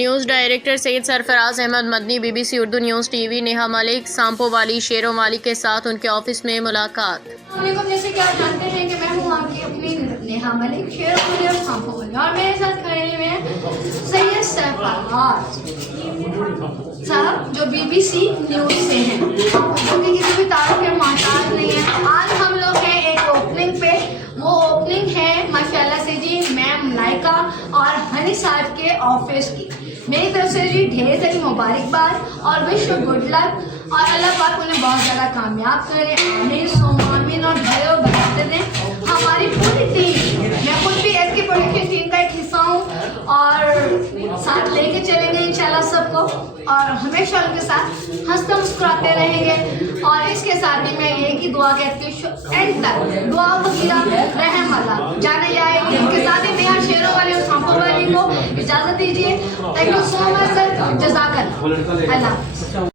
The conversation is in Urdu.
News director Syed Sarfaraz Ahmed Madani B B C Urdu news T V Neha Malik سانپو والی شیروں والی کے ساتھ ان کے آفس میں ملاقات۔ السلام علیکم، جیسے کہ آپ جانتے ہیں کہ میں ہوں آپ کی اپنی نیہا ملک شیروں والی اور سانپو والی، اور میرے ساتھ کھڑے ہوئے ہیں سید سرفراز صاحب جو بی بی سی نیوز سے ہیں، جو کہ کسی بھی تعارف کے محتاج نہیں ہے۔ آج ہم لوگ ہیں ایک اوپننگ پہ، وہ اوپننگ ہے ماشاءاللہ سے جی میم ملائکہ اور ہنی صاحب کے آفس کی۔ میری طرف سے جی ڈھیر ساری مبارکباد اور وش گڈ لک، اور اللہ پاک انہیں بہت زیادہ کامیاب کرے، آمین ثم آمین، اور بھائی اور برکت دیں۔ ہماری پوری ٹیم، میں خود بھی ایس کی پروڈکشن ٹیم کا ایک حصہ ہوں، اور ساتھ لے کے چلیں گے انشاءاللہ سب کو، اور ہمیشہ ان کے ساتھ ہنستے مسکراتے رہیں گے۔ اور اس کے ساتھ ہی میں ایک ہی دعا کہتی ہوں، اینڈ تک دعا وغیرہ رحم اللہ جانے جائے گی۔ اس کے ساتھ ہی نیہا شیروں والی اور سانپو والی کو اجازت دیجیے۔ تھینک یو سو مچ سر، جزاک اللہ۔ اللہ